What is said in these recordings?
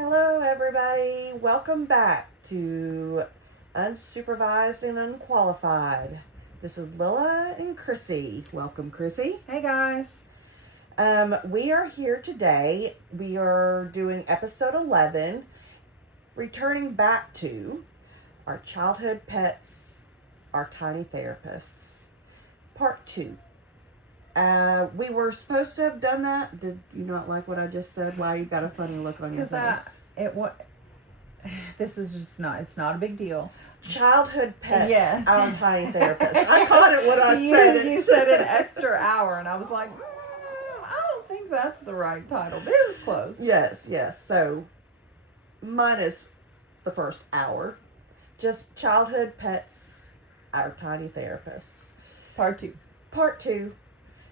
Hello, everybody. Welcome back to Unsupervised and Unqualified. This is Lilla and Chrissy. Welcome, Chrissy. Hey, guys. We are here today. We are doing episode 11, returning back to our childhood pets, our tiny therapists, part 2. We were supposed to have done that. Did you not like what I just said? Why you got a funny look on your face? This is just not. It's not a big deal. Childhood pets. Yes. Our tiny therapist. I caught it when I said it. You said an extra hour, and I was like, I don't think that's the right title, but it was close. Yes. So, minus the first hour, just childhood pets, our tiny therapists. Part 2. Part 2.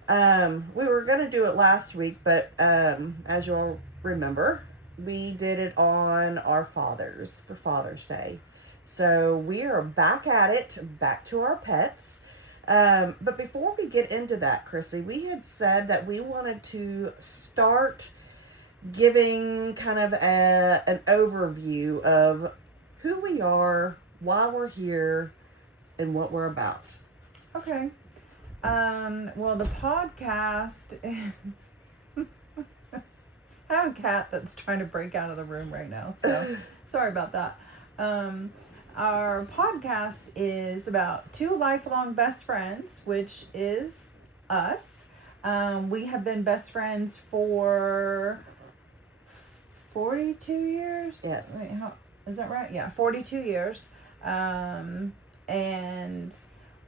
We were going to do it last week, but as you'll remember, we did it on our fathers for Father's Day. So we are back at it, back to our pets. But before we get into that, Chrissy, we had said that we wanted to start giving kind of an overview of who we are, why we're here, and what we're about. Okay. Well, the podcast, I have a cat that's trying to break out of the room right now, so sorry about that. Our podcast is about two lifelong best friends, which is us. We have been best friends for 42 years? Yes. Wait, is that right? Yeah, 42 years. And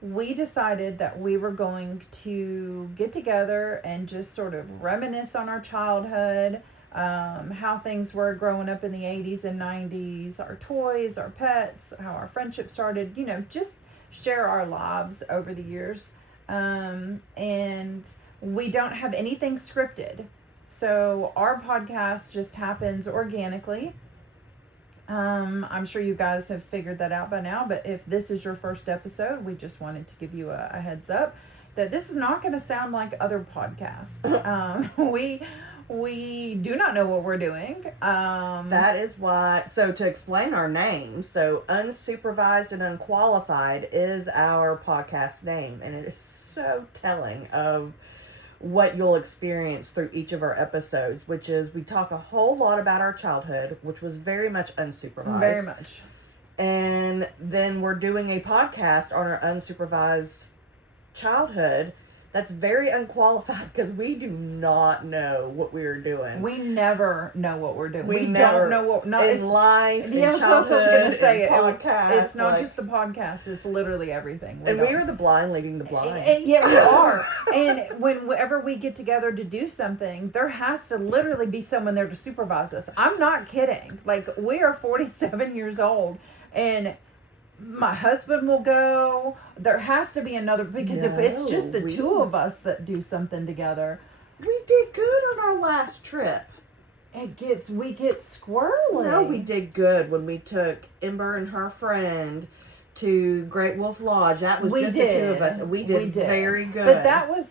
we decided that we were going to get together and just sort of reminisce on our childhood, how things were growing up in the 80s and 90s, our toys, our pets, how our friendship started, just share our lives over the years. And we don't have anything scripted. So our podcast just happens organically. I'm sure you guys have figured that out by now, but if this is your first episode, we just wanted to give you a heads up that this is not going to sound like other podcasts. We do not know what we're doing. That is why, so to explain our name, so Unsupervised and Unqualified is our podcast name, and it is so telling of what you'll experience through each of our episodes, which is we talk a whole lot about our childhood, which was very much unsupervised. Very much. And then we're doing a podcast on our unsupervised childhood that's very unqualified because we do not know what we are doing. We never know what we're doing. We don't know what in life, in childhood, I was going to say podcast. It's not just the podcast; it's literally everything. We are the blind leading the blind. Yeah, we are. And whenever we get together to do something, there has to literally be someone there to supervise us. I'm not kidding. Like, we are 47 years old, and my husband will go. There has to be another, because if it's just the two of us that do something together. We did good on our last trip. We get squirrely. No, we did good when we took Ember and her friend to Great Wolf Lodge. That was the two of us. We did very good. But that was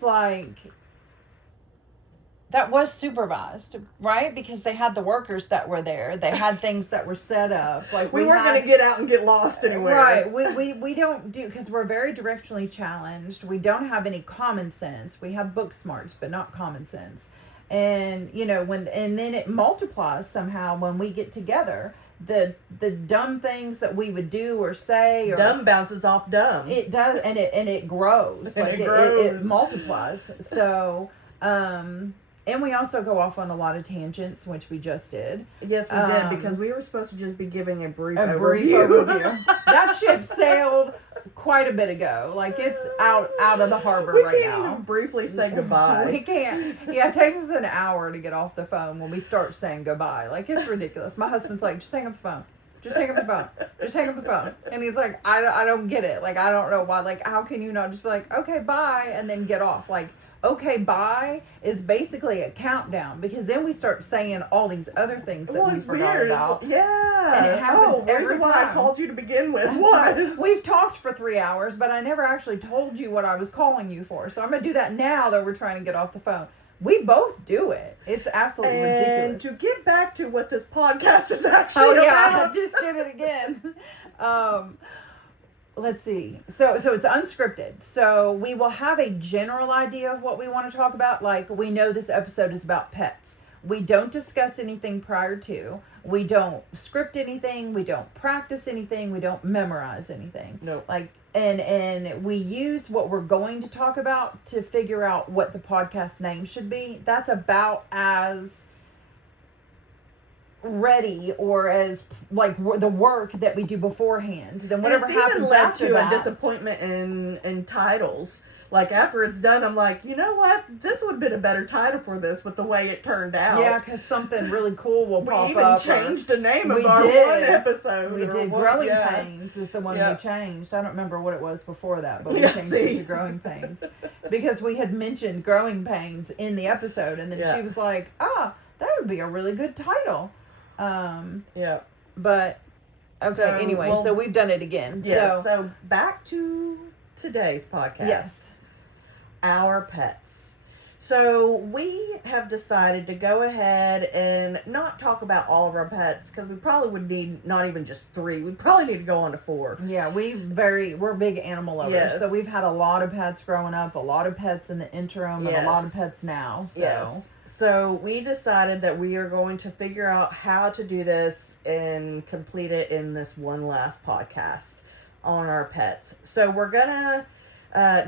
that was supervised, right? Because they had the workers that were there. They had things that were set up. Like we weren't going to get out and get lost anywhere. Right. We don't do, because we're very directionally challenged. We don't have any common sense. We have book smarts, but not common sense. And, and then it multiplies somehow when we get together. The dumb things that we would do or say, or dumb bounces off dumb. It does, and it grows. And it grows. It multiplies. So, and we also go off on a lot of tangents, which we just did. Yes, we did, because we were supposed to just be giving a brief overview. Brief overview. That ship sailed quite a bit ago. Like, it's out of the harbor right now. We can't even briefly say goodbye. We can't. Yeah, it takes us an hour to get off the phone when we start saying goodbye. Like, it's ridiculous. My husband's like, just hang up the phone. Just hang up the phone. Just hang up the phone. And he's like, I don't get it. Like, I don't know why. Like, how can you not just be like, okay, bye, and then get off? Like, okay, bye is basically a countdown, because then we start saying all these other things that we forgot about. Yeah. And it happens every time. I called you to begin with was. We've talked for 3 hours, but I never actually told you what I was calling you for. So I'm going to do that now that we're trying to get off the phone. We both do it. It's absolutely And ridiculous. to get back to what this podcast is actually Oh yeah, I about. just did it again. Let's see. So it's unscripted. So we will have a general idea of what we want to talk about. Like, we know this episode is about pets. We don't discuss anything prior to. We don't script anything. We don't practice anything. We don't memorize anything. Nope. Like, and we use what we're going to talk about to figure out what the podcast name should be. That's about as ready or as like the work that we do beforehand. Then whatever and it's happens even led after to that. a disappointment in titles. Like, after it's done, I'm like, you know what? This would have been a better title for this with the way it turned out. Yeah, because something really cool will We pop even up. changed the name We of our did. one episode. We or did one- Growing yeah. Pains is the one Yeah. we changed. I don't remember what it was before that, but we Yeah, changed see? it to Growing Pains because we had mentioned Growing Pains in the episode, and then Yeah. she was like, that would be a really good title. Yeah. But okay, So, anyway, well, so we've done it again. Yes. So So back to today's podcast. yes. Our pets. So we have decided to go ahead and not talk about all of our pets, because we probably would need not even just 3. We'd probably need to go on to 4. Yeah, we're big animal lovers. Yes. So we've had a lot of pets growing up, a lot of pets in the interim, and a lot of Yes. pets now. So Yes. So we decided that we are going to figure out how to do this and complete it in this one last podcast on our pets. So we're gonna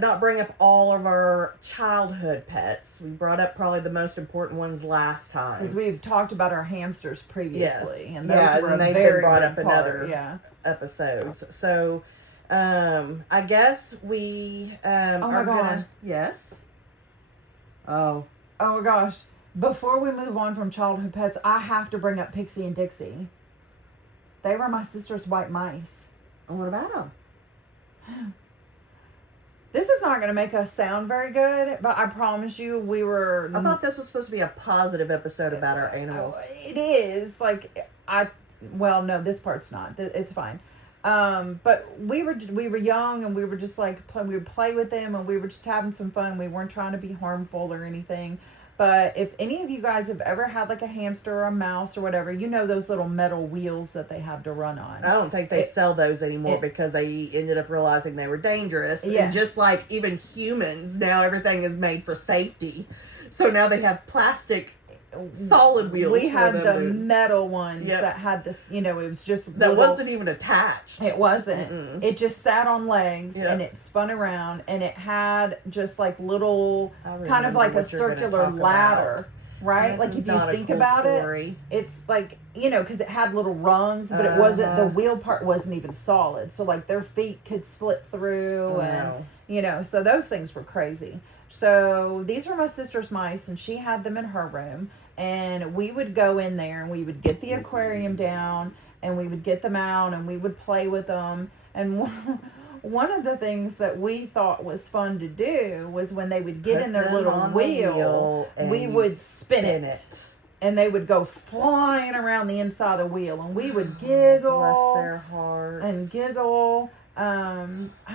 not bring up all of our childhood pets. We brought up probably the most important ones last time. because we've talked about our hamsters previously, Yes. and those Yeah, were and a they've been very brought big up part. another- Yeah. episodes. So I guess we my are God. gonna. Yes. Oh. Oh my gosh! Before we move on from childhood pets, I have to bring up Pixie and Dixie. They were my sister's white mice. And what about them? This is not going to make us sound very good, but I promise you, we were. I thought this was supposed to be a positive episode about our animals. It is like Well, no, this part's not. It's fine. But we were young, and we were just like we would play with them, and we were just having some fun. We weren't trying to be harmful or anything. But if any of you guys have ever had like a hamster or a mouse or whatever, you know those little metal wheels that they have to run on. I don't think they sell those anymore it- because they ended up realizing they were dangerous. Yes. And just like even humans, now everything is made for safety. So now they have plastic solid wheels. We for had them the to- metal ones Yep. that had this, it was just that little- wasn't even attached. It wasn't. Mm-mm. It just sat on legs, Yep. and it spun around, and it had just like little, I kind of remember like a what you're gonna circular talk ladder, right? This Like is if you not a think cool about story. it's like, because it had little rungs, but it wasn't, the wheel part wasn't even solid. So like their feet could slip through, Oh, and no. so those things were crazy. So these were my sister's mice, and she had them in her room, and we would go in there, and we would get the aquarium down, and we would get them out, and we would play with them. And one of the things that we thought was fun to do was when they would get Put in their them little on the wheel, and we would spin spin it. And they would go flying around the inside of the wheel, and we would giggle Bless their hearts. and giggle. I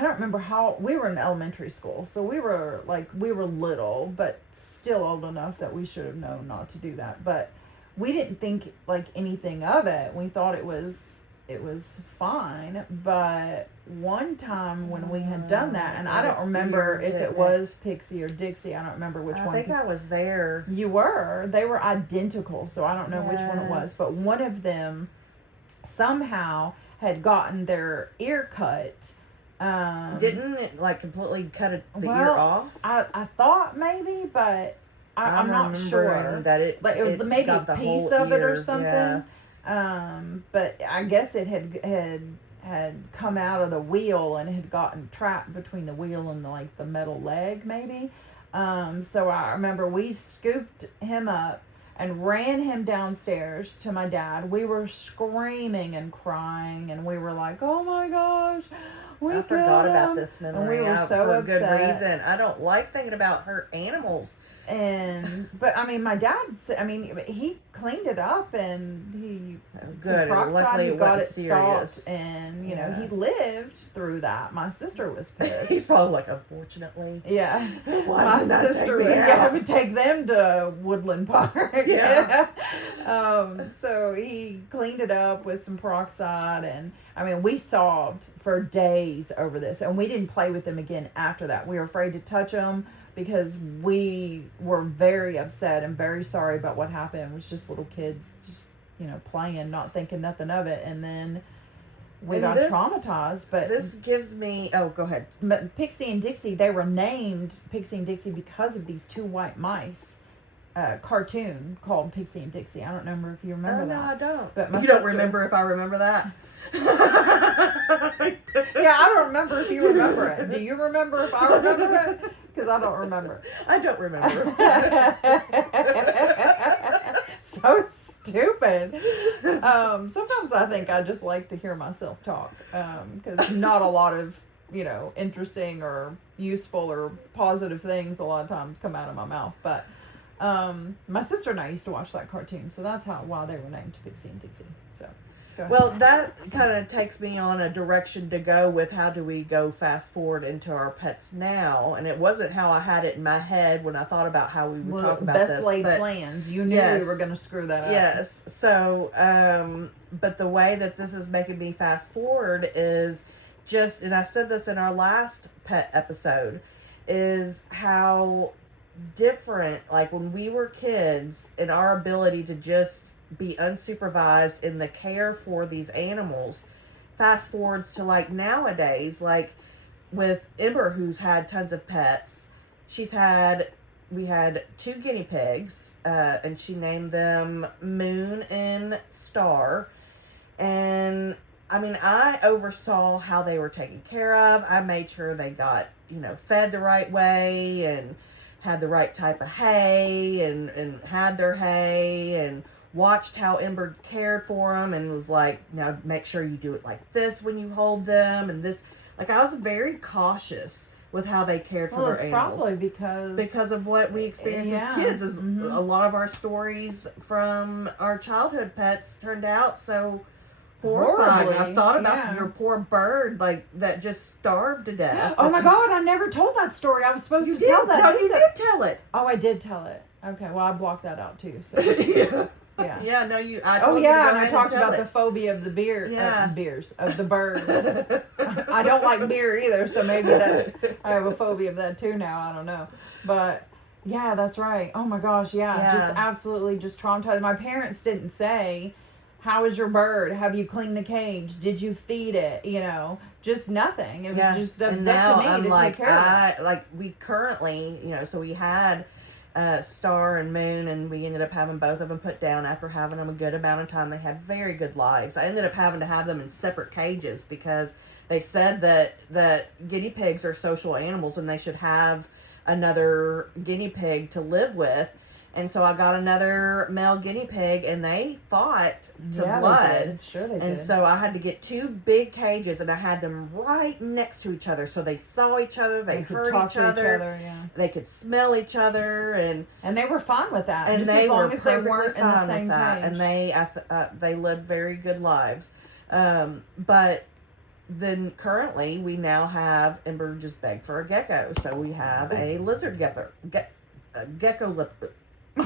don't remember how we were in elementary school, so we were little, but still old enough that we should have known not to do that. But we didn't think like anything of it. We thought it was fine. But one time when we had done that, and I don't remember if it was Pixie or Dixie. I don't remember which I one. think I was there. You were. They were identical, so I don't know which one it was. Yes. But one of them somehow had gotten their ear cut. Didn't it like completely cut the ear well, off? I thought maybe, but I'm not remembering sure. that it. Like it was maybe got a the piece whole of it ear, or something. yeah. But I guess it had come out of the wheel and had gotten trapped between the wheel and the metal leg maybe. So I remember we scooped him up and ran him downstairs to my dad. We were screaming and crying, and we were like, "Oh my gosh, we I forgot killed about him." this memory. And we were so for a good upset. reason. I don't like thinking about hurt animals. But I mean, my dad, he cleaned it up and he Good. some Luckily, peroxide, he it got it wasn't serious. stopped, and you know, Yeah. he lived through that. My sister was pissed. He's probably like, unfortunately. Yeah, Why my did that sister take me out? would take them to Woodland Park. Yeah. So he cleaned it up with some peroxide, and I mean, we sobbed for days over this, and we didn't play with them again after that. We were afraid to touch them because we were very upset and very sorry about what happened. It was just little kids, just playing, not thinking nothing of it, and then we got traumatized. But this gives me. Oh, go ahead. But Pixie and Dixie, they were named Pixie and Dixie because of these two white mice. Cartoon called Pixie and Dixie. I don't remember if you remember that. No, I don't. But my you don't sister- remember if I remember that? Yeah, I don't remember if you remember it. Do you remember if I remember it? Because I don't remember. I don't remember. So stupid. Sometimes I think I just like to hear myself talk, because not a lot of interesting or useful or positive things a lot of times come out of my mouth. But my sister and I used to watch that cartoon, so that's why they were named Pixie and Dixie. So go ahead. Well, that kind of takes me on a direction to go with how do we go fast forward into our pets now, and it wasn't how I had it in my head when I thought about how we would talk about best this. laid but plans. You knew Yes. we were going to screw that up. Yes. So, but the way that this is making me fast forward is just, and I said this in our last pet episode, is how different, like when we were kids, and our ability to just be unsupervised in the care for these animals, fast forwards to like nowadays, like with Ember, who's had tons of pets. We had 2 guinea pigs, and she named them Moon and Star. And I mean, I oversaw how they were taken care of. I made sure they got, fed the right way and had the right type of hay and had their hay, and watched how Ember cared for them and was like, now make sure you do it like this when you hold them, and this. Like, I was very cautious with how they cared for their animals. Probably because of what we experienced as kids. Is a lot of our stories from our childhood pets turned out so horrifying. Horribly, I've thought about yeah. your poor bird, like, that just starved to death. Oh my God, I never told that story. I was supposed You to did tell that. No, you did tell it. Oh, I did tell it. Okay, well, I blocked that out too. So Yeah. yeah. Yeah, no, you. I Oh told you to yeah, go and I ahead talked tell about it. the phobia of the beers of the birds. I I don't like beer either, so maybe I have a phobia of that too now. I don't know, but yeah, that's right. Oh my gosh, yeah. Just absolutely just traumatized. My parents didn't say, "How is your bird? Have you cleaned the cage? Did you feed it?" Just nothing. It was just up to and me now to I'm take like, care of it. we currently, so we had Star and Moon, and we ended up having both of them put down after having them a good amount of time. They had very good lives. I ended up having to have them in separate cages because they said that guinea pigs are social animals and they should have another guinea pig to live with. And so I got another male guinea pig, and they fought to blood. They did. Sure they did. And so I had to get 2 big cages, and I had them right next to each other, so they saw each other, they could heard talk each to other, yeah. they could smell each other, and they were fine with that. and just they as long were as they perfectly weren't in the fine same with that, cage. and they lived very good lives. But then currently we now have Ember just begged for a gecko, so we have a lizard gecko, gecko leopard. Are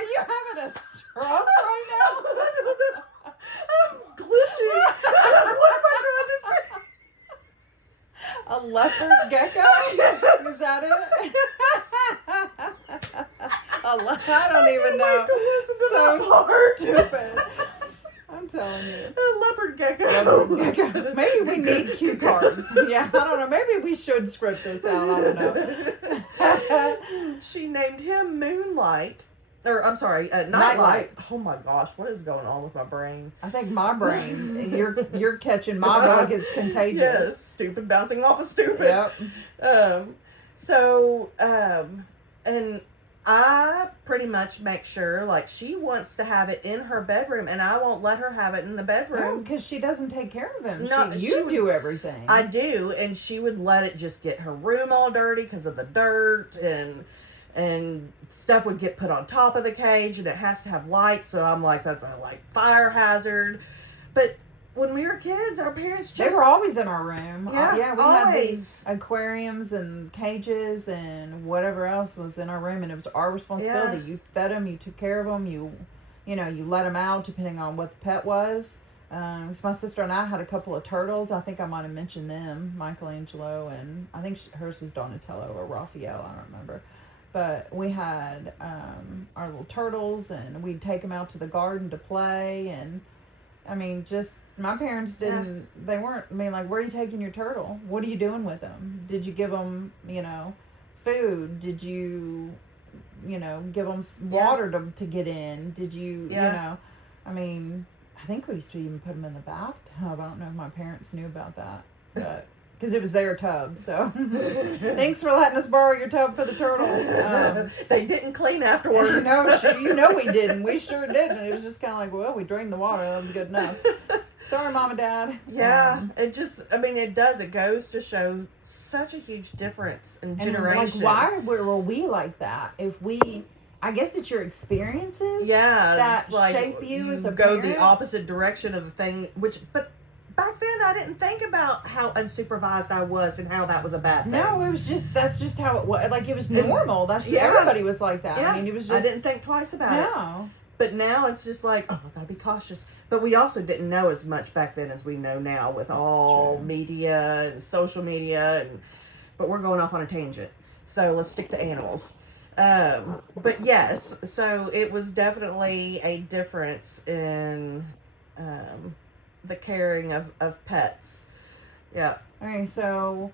you having a stroke right now? I don't know. I'm glitching. What am I trying to say? A leopard gecko? Yes. Is that it? I don't even know. Wait to listen to So that part. stupid. I'm telling you. A leopard gecko. Leopard gecko. Maybe we need cue cards. Yeah, I don't know. Maybe we should script this out. I don't know. She named him Moonlight. Or, I'm sorry, Nightlight. Oh my gosh, what is going on with my brain? I think my brain, you're catching my bug. It's contagious. Yes, stupid bouncing off of stupid. Yep. And I pretty much make sure, like, she wants to have it in her bedroom, and I won't let her have it in the No, bedroom. because she doesn't take care of him. No, You she would- do everything. I do, and she would let it just get her room all dirty because of the dirt, and stuff would get put on top of the cage, and it has to have light. So I'm like, that's a like fire hazard. But when we were kids, our parents just They were always in our room. Yeah, We had always. these aquariums and cages and whatever else was in our room, and it was our responsibility. Yeah. You fed them, you took care of them, you let them out depending on what the pet was. So my sister and I had a couple of turtles. I think I might have mentioned them, Michelangelo, and I think hers was Donatello or Raphael. I don't remember. But we had our little turtles, and we'd take them out to the garden to play, and I mean, just my parents didn't. They weren't. I mean, like, where are you taking your turtle? What are you doing with them? Did you give them, food? Did you, give them water to get in? Did you, I mean, I think we used to even put them in the bathtub. I don't know if my parents knew about that, but because it was their tub. So thanks for letting us borrow your tub for the turtles. They didn't clean afterwards. No, we didn't. We sure didn't. It was just kind of like, well, we drained the water. That was good enough. Sorry, Mom and Dad. Yeah, it does. It goes to show such a huge difference in generation. Like, why were we like that? I guess it's your experiences. Yeah, that it's like shape you as a go parent. the opposite direction of the thing. But back then, I didn't think about how unsupervised I was and how that was a bad thing. No, that's just how it was. Like, it was normal. Everybody was like that. Yeah. I mean, it was just. I didn't think twice about it. No. But now it's just like, oh, I gotta be cautious. But we also didn't know as much back then as we know now with all media and social media. But we're going off on a tangent. So let's stick to animals. But yes, so it was definitely a difference in the caring of pets. Yeah. Okay, so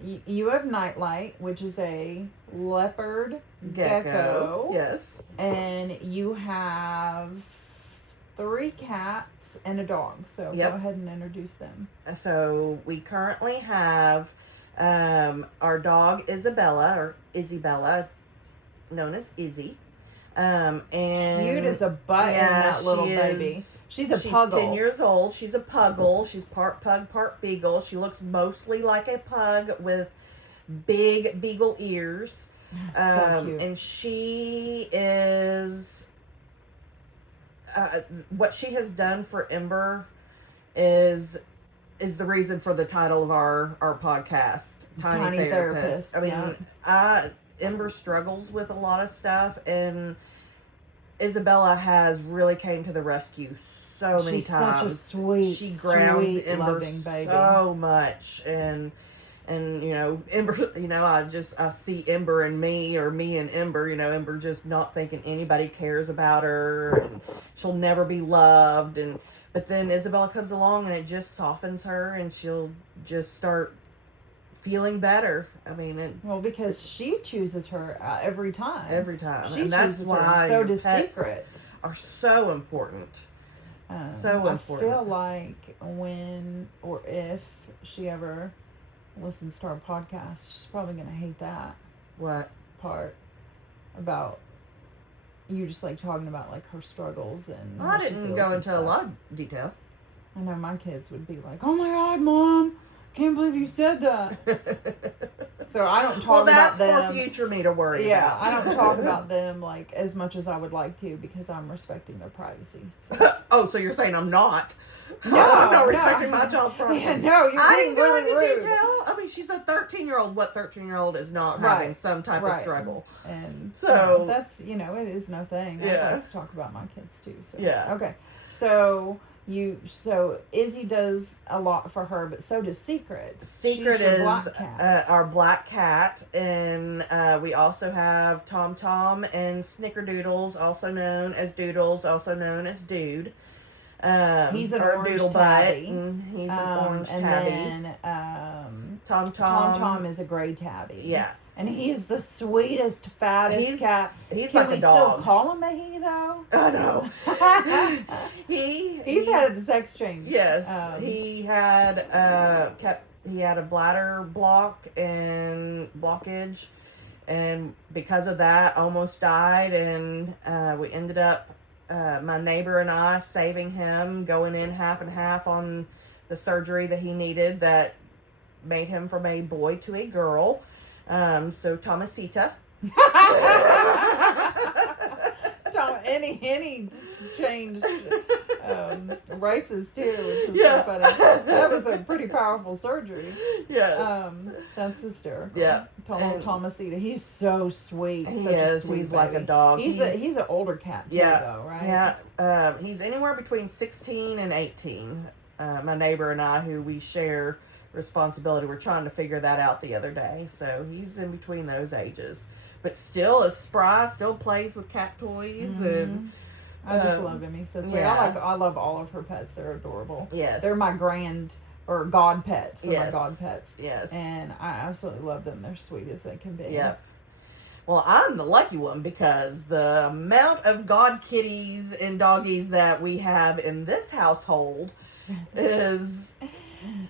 you have Nightlight, which is a leopard gecko. Yes. And you have 3 cats and a dog. So Yep. Go ahead and introduce them. So we currently have our dog Isabella, or Isabella, known as Izzy. And Cute as a button, that little baby. She's a puggle. 10 years old. She's a puggle. She's part pug, part beagle. She looks mostly like a pug with big beagle ears. So cute. And she is what she has done for Ember is the reason for the title of our podcast, Tiny Therapist. I mean, Ember struggles with a lot of stuff, and Isabella has really came to the rescue so many times. She's such a sweet, she grounds sweet, Ember loving baby. so much, and Ember, I see Ember and me, or me and Ember, Ember just not thinking anybody cares about her, and she'll never be loved, but then Isabella comes along and it just softens her, and she'll just start feeling better. I mean, because she chooses her every time. Every time. She and that's chooses why her. So your does pets Secret. Are so important. So important. I feel like when or if she ever listens to our podcast, she's probably going to hate that. What? Part about you just like talking about like her struggles and I didn't go into a lot of detail. I know my kids would be like, "Oh my God, Mom, can't believe you said that." So I don't talk about them. Well, that's for future me to worry about. Yeah, I don't talk about them like as much as I would like to because I'm respecting their privacy. So. Oh, so you're saying I'm not? No, I'm not respecting my child's privacy. Yeah, no, you're I being didn't go really into rude. detail. I mean, she's a 13-year-old. What 13-year-old is not having some type of struggle? And so that's it is no thing. Yeah. I like to talk about my kids too. So yeah. Okay. So Izzy does a lot for her, but so does Secret. Secret She's is black cat. our black cat, and we also have Tom Tom and Snickerdoodles, also known as Doodles, also known as Dude. He's an or orange Doodle tabby. Butt, and he's an orange and tabby. Then Tom Tom is a gray tabby. Yeah. And he is the sweetest, fattest cat. He's Can like we a dog. still call him a he though? I know. He's had a sex change. Yes, he had he had a bladder blockage, and because of that, almost died. And we ended up, my neighbor and I, saving him, going in half and half on the surgery that he needed that made him from a boy to a girl. So Thomasita. Any changed races too, which is so funny. That was a pretty powerful surgery. Yes. That's hysterical. Yeah. Thomasita. He's so sweet. He Such a is. sweet He's baby. like a dog. He's an older cat too, Yeah. though, right? Yeah. He's anywhere between 16 and 18. My neighbor and I, who we share responsibility, we're trying to figure that out the other day. So he's in between those ages, but still is spry. Still plays with cat toys, and I just love him. He's so sweet. Yeah. I love all of her pets. They're adorable. Yes, They're my god pets. They're my Yes. god pets. Yes, And I absolutely love them. They're sweet as they can be. Yep. Well, I'm the lucky one because the amount of god kitties and doggies that we have in this household is.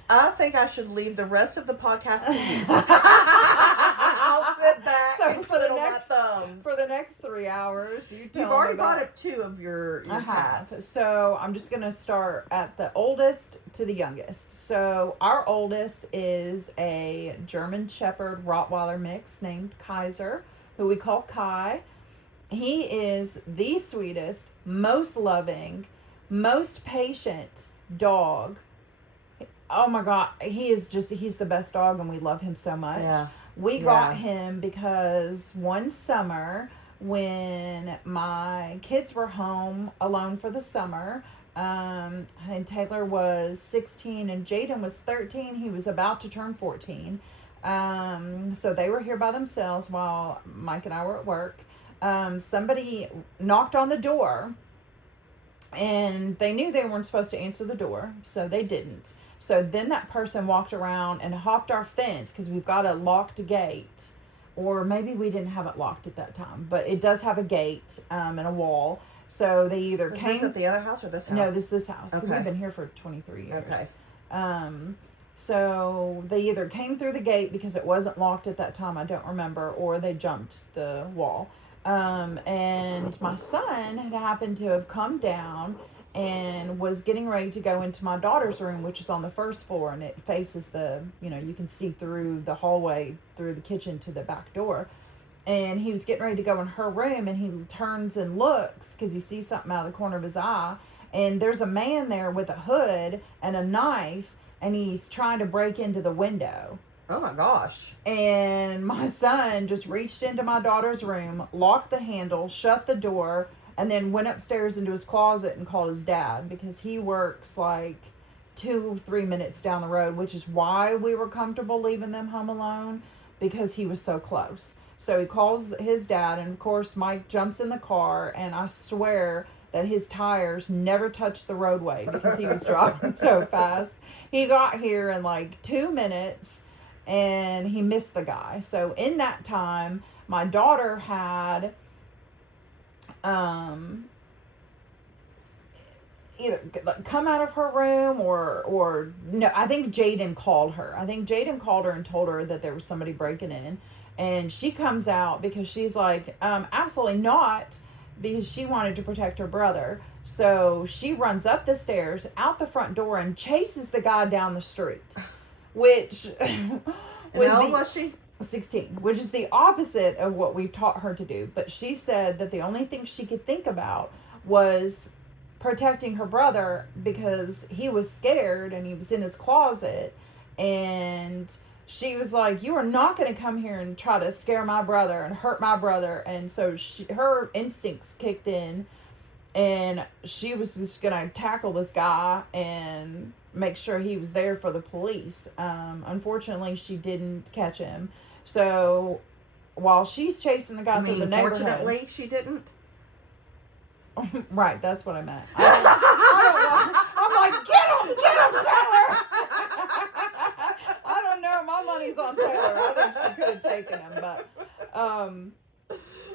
I think I should leave the rest of the podcast to you. I'll sit back and twiddle my thumbs. For the next 3 hours, you've already brought up 2 of your cats. So I'm just going to start at the oldest to the youngest. So our oldest is a German Shepherd Rottweiler mix named Kaiser, who we call Kai. He is the sweetest, most loving, most patient dog. Oh my God, he's the best dog, and we love him so much. Yeah. We got him because one summer when my kids were home alone for the summer, and Taylor was 16 and Jaden was 13. He was about to turn 14. So they were here by themselves while Mike and I were at work. Somebody knocked on the door, and they knew they weren't supposed to answer the door, so they didn't. So then that person walked around and hopped our fence, because we've got a locked gate, or maybe we didn't have it locked at that time, but it does have a gate and a wall. So they either Is came. this at the other house or this house? No, this house. Okay. We've been here for 23 years. Okay. So they either came through the gate because it wasn't locked at that time, I don't remember, or they jumped the wall. And my son had happened to have come down and was getting ready to go into my daughter's room, which is on the first floor, and it faces you can see through the hallway, through the kitchen to the back door. And he was getting ready to go in her room, and he turns and looks because he sees something out of the corner of his eye, and there's a man there with a hood and a knife, and he's trying to break into the window. Oh my gosh. And my son just reached into my daughter's room, locked the handle, shut the door, and then went upstairs into his closet and called his dad, because he works like 2-3 minutes down the road, which is why we were comfortable leaving them home alone, because he was so close. So he calls his dad, and of course Mike jumps in the car, and I swear that his tires never touched the roadway because he was driving so fast. He got here in like 2 minutes, and he missed the guy. So in that time, my daughter had either come out of her room or no, I think Jaden called her. And told her that there was somebody breaking in, and she comes out because she's like, absolutely not, because she wanted to protect her brother. So she runs up the stairs, out the front door, and chases the guy down the street, which was how old was she? 16, which is the opposite of what we've taught her to do. But she said that the only thing she could think about was protecting her brother, because he was scared and he was in his closet, and she was like, you are not going to come here and try to scare my brother and hurt my brother. And so her instincts kicked in, and she was just going to tackle this guy and make sure he was there for the police. Unfortunately, she didn't catch him. So while she's chasing the guy through the neighborhood. Fortunately, she didn't. Right, that's what I meant. I'm like, get him, Taylor. I don't know. My money's on Taylor. I think she could have taken him, but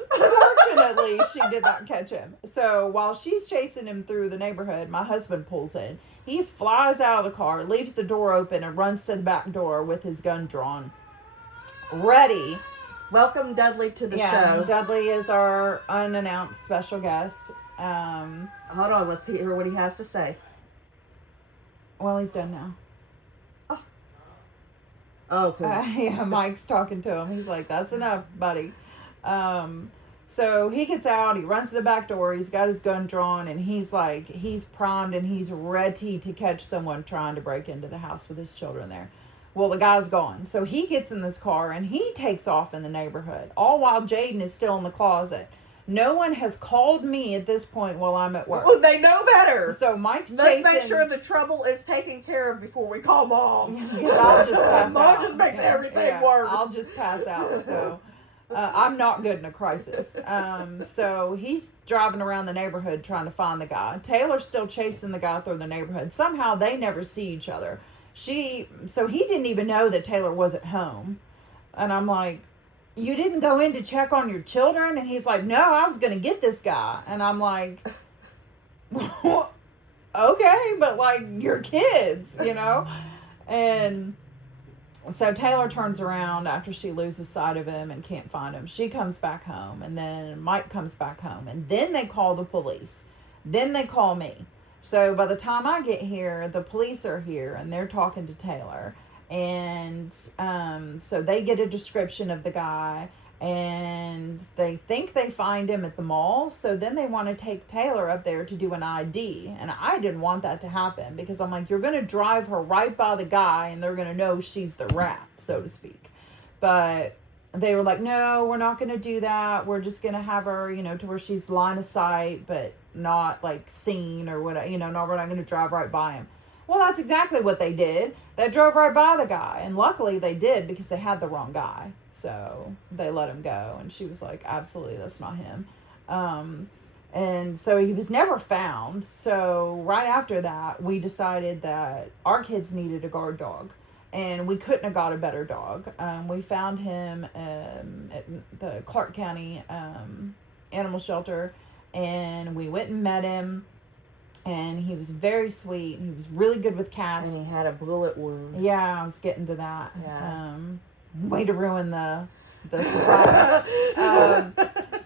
fortunately, she did not catch him. So while she's chasing him through the neighborhood, my husband pulls in. He flies out of the car, leaves the door open, and runs to the back door with his gun drawn, ready welcome Dudley to the Yeah, show. Dudley is our unannounced special guest. Hold on, let's hear what he has to say. Well, he's done now. Oh, 'cause Yeah, Mike's talking to him. He's like, "That's enough, buddy." So he gets out. He runs to the back door. He's got his gun drawn, and he's primed and he's ready to catch someone trying to break into the house with his children there. Well, the guy's gone. So he gets in this car and he takes off in the neighborhood, all while Jaden is still in the closet. No one has called me at this point while I'm at work. well, they know better. So Mike's Let's chasing. make sure the trouble is taken care of before we call Mom. Because I'll just pass Mom out. just makes everything Yeah, worse. I'll just pass out. So I'm not good in a crisis. So he's driving around the neighborhood trying to find the guy. Taylor's still chasing the guy through the neighborhood. Somehow they never see each other. So he didn't even know that Taylor wasn't home. And I'm like, "You didn't go in to check on your children?" And he's like, "No, I was going to get this guy." And I'm like, "Okay, but like, you're kids, you know?" And so Taylor turns around after she loses sight of him and can't find him. She comes back home, and then Mike comes back home, and then they call the police. Then they call me. So by the time I get here, the police are here, and they're talking to Taylor. And so they get a description of the guy, and they think they find him at the mall. So then they want to take Taylor up there to do an ID. And I didn't want that to happen because I'm like, you're going to drive her right by the guy, and they're going to know she's the rat, so to speak. But they were like, "No, we're not going to do that. We're just going to have her, to where she's line of sight, but not like seen or whatever, no, we're not going to drive right by him." Well, that's exactly what they did. They drove right by the guy. And luckily they did because they had the wrong guy. So they let him go. And she was like, "Absolutely, that's not him." And so he was never found. So right after that, we decided that our kids needed a guard dog. And we couldn't have got a better dog. We found him at the Clark County Animal Shelter. And we went and met him. And he was very sweet. He was really good with cats. And he had a bullet wound. Yeah, I was getting to that. Yeah. Way to ruin the surprise.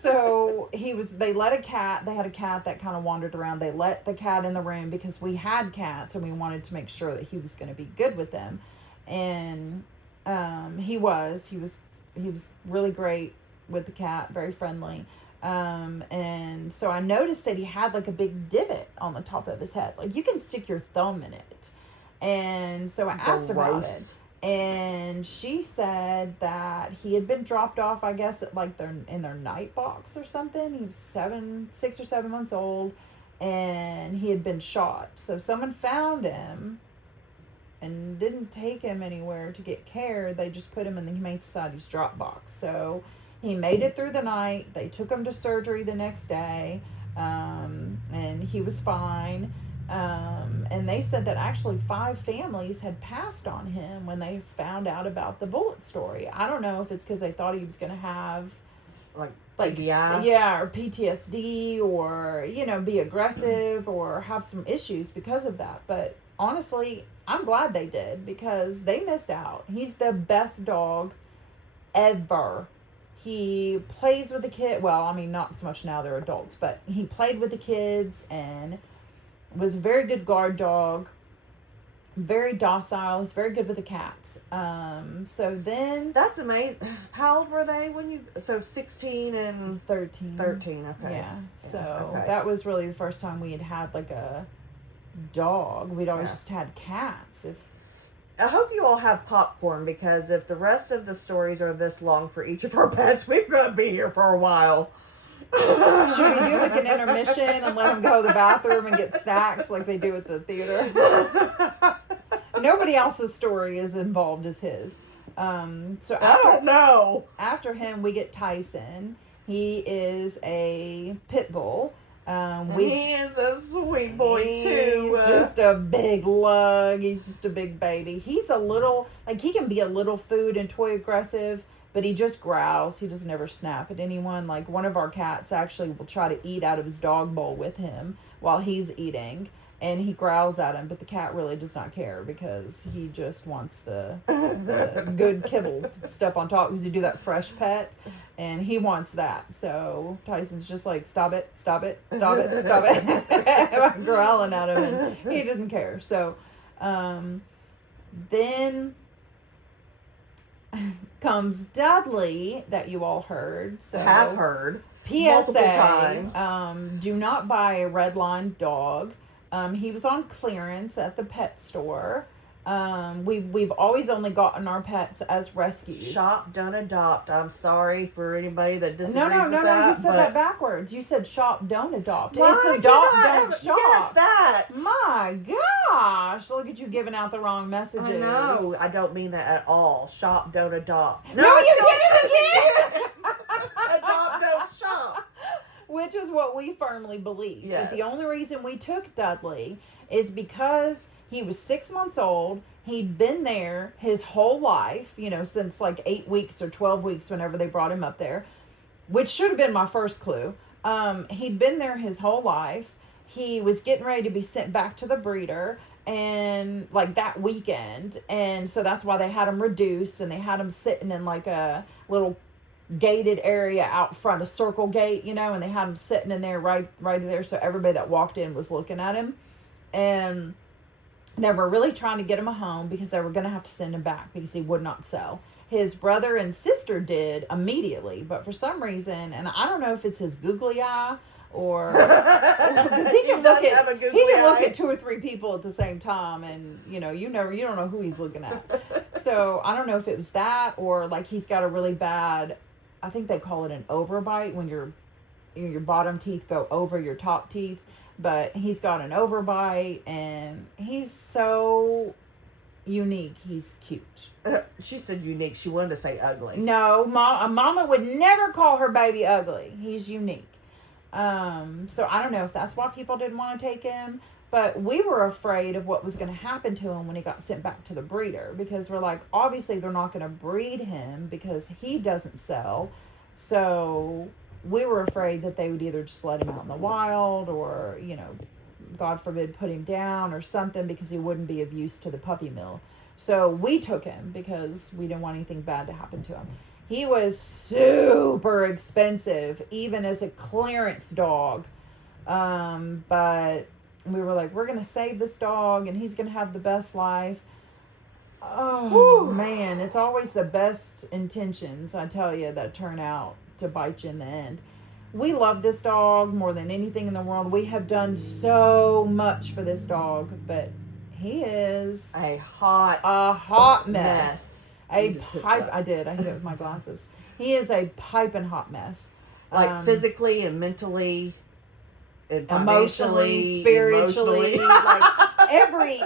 So they let a cat. They had a cat that kind of wandered around. They let the cat in the room because we had cats and we wanted to make sure that he was going to be good with them. And he was really great with the cat, very friendly. And so I noticed that he had like a big divot on the top of his head. Like you can stick your thumb in it. And so I asked about it. And she said that he had been dropped off, I guess, at like in their night box or something. He was 6 or 7 months old, and he had been shot. So someone found him and didn't take him anywhere to get care. They just put him in the Humane Society's drop box. So he made it through the night. They took him to surgery the next day, and he was fine. And they said that actually 5 families had passed on him when they found out about the bullet story. I don't know if it's because they thought he was going to have like TBI. Yeah, or PTSD, or be aggressive or have some issues because of that. But honestly, I'm glad they did because they missed out. He's the best dog ever. He plays with the kid. Well, I mean, not so much now, they're adults, but he played with the kids and was a very good guard dog, very docile, was very good with the cats. So then... That's amazing. How old were they when you... So 16 and... 13. 13, okay. Yeah, so okay. That was really the first time we had like a dog. We'd always just had cats. I hope you all have popcorn because if the rest of the stories are this long for each of our pets, we're going to be here for a while. Should we do like an intermission and let them go to the bathroom and get snacks like they do at the theater? Nobody else's story is involved as his. So I don't know. After him, we get Tyson. He is a pit bull. He is a sweet boy too. He's just a big lug. He's just a big baby. He's a little, he can be a little food and toy aggressive, but he just growls. He doesn't ever snap at anyone. Like one of our cats actually will try to eat out of his dog bowl with him while he's eating. and he growls at him, but the cat really does not care because he just wants the good kibble stuff on top, because you do that fresh pet, and he wants that. So Tyson's just like, stop it, stop it, stop it, stop it. I'm growling at him, and he doesn't care. So then comes Dudley, that you all heard. So have heard. PSA, times. Do not buy a redline dog. He was on clearance at the pet store. We've always only gotten our pets as rescues. Shop, don't adopt. I'm sorry for anybody that disagrees No, with that. you said that backwards. You said shop, don't adopt. Why It's adopt, did I don't have- shop. Yes, that. My gosh, look at you giving out the wrong messages. I know. I don't mean that at all. Shop, don't adopt. No, you I did it still again. Adopt, don't shop. Which is what we firmly believe. Yes. But the only reason we took Dudley is because he was 6 months old. He'd been there his whole life, since like 8 weeks or 12 weeks, whenever they brought him up there, which should have been my first clue. He'd been there his whole life. He was getting ready to be sent back to the breeder, and like that weekend. And so that's why they had him reduced, and they had him sitting in like a little gated area out front, a circle gate, and they had him sitting in there right there, so everybody that walked in was looking at him. And they were really trying to get him a home because they were going to have to send him back because he would not sell. His brother and sister did immediately, but for some reason, and I don't know if it's his googly eye or because he can look at 2 or 3 people at the same time, and you don't know who he's looking at. So I don't know if it was that, or like he's got a really bad, I think they call it an overbite, when your bottom teeth go over your top teeth. But he's got an overbite, and he's so unique. He's cute. She said unique. She wanted to say ugly. No, Mama would never call her baby ugly. He's unique. So I don't know if that's why people didn't want to take him. But we were afraid of what was going to happen to him when he got sent back to the breeder, because we're like, obviously they're not going to breed him because he doesn't sell. So we were afraid that they would either just let him out in the wild, or, God forbid, put him down or something, because he wouldn't be of use to the puppy mill. So we took him because we didn't want anything bad to happen to him. He was super expensive, even as a clearance dog. But we were like, we're going to save this dog, and he's going to have the best life. Oh, whew. Man, it's always the best intentions, I tell you, that turn out to bite you in the end. We love this dog more than anything in the world. We have done so much for this dog, but he is a hot mess. I hit it with my glasses. He is a piping hot mess. Like physically and mentally and emotionally, spiritually, like every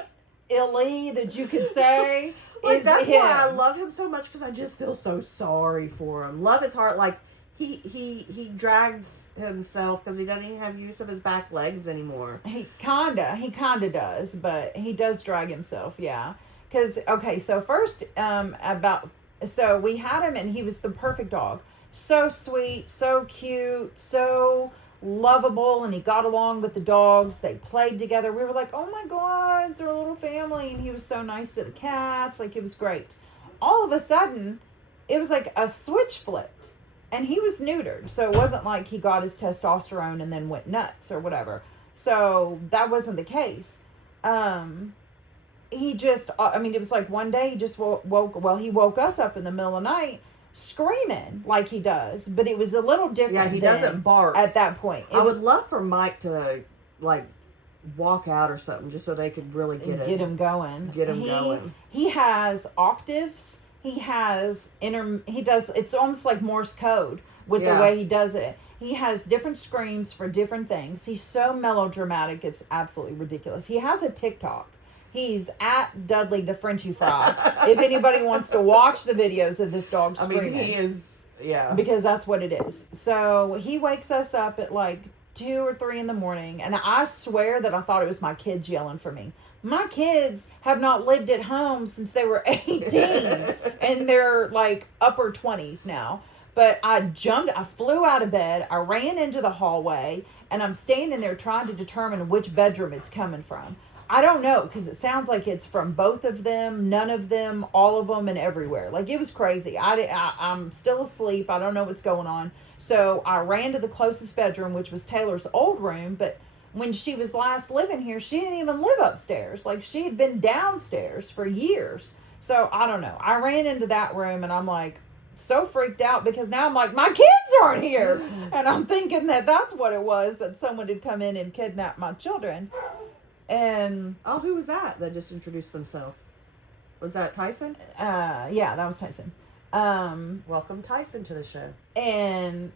illy that you could say. Like, that's why I love him so much, because I just feel so sorry for him. Love his heart. Like he drags himself because he doesn't even have use of his back legs anymore. He kinda does, but he does drag himself, yeah. Because so first so we had him, and he was the perfect dog. So sweet, so cute, so lovable, and he got along with the dogs. They played together. We were like, oh my God, it's our little family. And he was so nice to the cats. Like, it was great. All of a sudden, it was like a switch flipped, and he was neutered. So it wasn't like he got his testosterone and then went nuts or whatever. So that wasn't the case. He just, it was like one day he just he woke us up in the middle of the night screaming like he does, but it was a little different. Yeah, he doesn't bark at that point. I would love for Mike to like walk out or something, just so they could really get him going. Going. He has octaves. He has it's almost like Morse code with the way he does it. He has different screams for different things. He's so melodramatic, it's absolutely ridiculous. He has a TikTok. He's at Dudley the Frenchie Fry. If anybody wants to watch the videos of this dog screaming. He is, yeah. Because that's what it is. So he wakes us up at like 2 or 3 in the morning, and I swear that I thought it was my kids yelling for me. My kids have not lived at home since they were 18, and they're like upper 20s now. But I flew out of bed, I ran into the hallway, and I'm standing there trying to determine which bedroom it's coming from. I don't know, because it sounds like it's from both of them, none of them, all of them, and everywhere. Like, it was crazy. I'm still asleep. I don't know what's going on. So I ran to the closest bedroom, which was Taylor's old room. But when she was last living here, she didn't even live upstairs. Like, she had been downstairs for years. So I don't know. I ran into that room, and I'm like, so freaked out, because now I'm like, my kids aren't here. And I'm thinking that that's what it was, that someone had come in and kidnapped my children. And oh, who was that just introduced themselves? Was that Tyson? Yeah, that was Tyson. Welcome Tyson to the show. And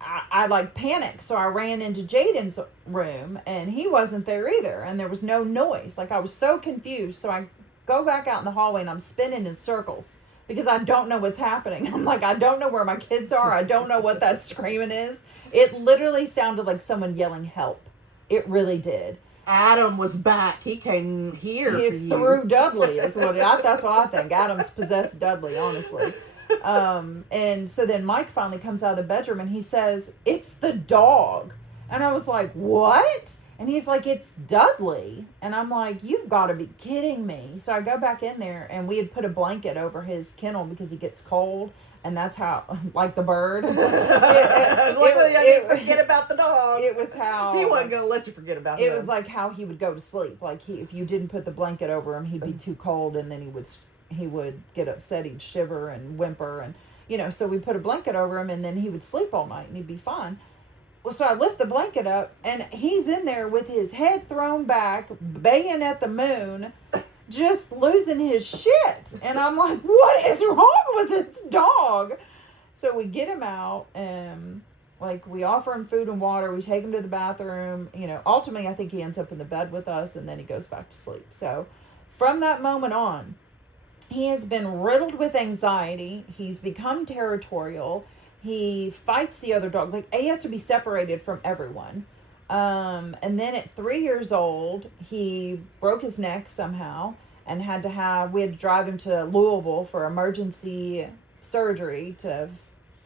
I like panicked, so I ran into Jaden's room, and he wasn't there either, and there was no noise. Like, I was so confused. So I go back out in the hallway, and I'm spinning in circles because I don't know what's happening. I'm like, I don't know where my kids are. I don't know what that screaming is. It literally sounded like someone yelling help. It really did. Adam was back. He came here. He threw Dudley. That's what I think. Adam's possessed Dudley, honestly. And so then Mike finally comes out of the bedroom, and he says, "It's the dog." And I was like, "What?" And he's like, "It's Dudley." And I'm like, "You've got to be kidding me." So I go back in there, and we had put a blanket over his kennel because he gets cold. And that's how, like the bird. Luckily, I didn't forget about the dog. It was how he wasn't gonna let you forget about him. It was like how he would go to sleep. Like, if you didn't put the blanket over him, he'd be too cold, and then he would get upset. He'd shiver and whimper, and So we put a blanket over him, and then he would sleep all night, and he'd be fine. Well, so I lift the blanket up, and he's in there with his head thrown back, baying at the moon, just losing his shit. And I'm like, what is wrong with this dog? So we get him out, and like, we offer him food and water. We take him to the bathroom. Ultimately, I think he ends up in the bed with us, and then he goes back to sleep. So from that moment on, he has been riddled with anxiety. He's become territorial. He fights the other dog. Like, he has to be separated from everyone. And then at 3 years old, he broke his neck somehow and we had to drive him to Louisville for emergency surgery to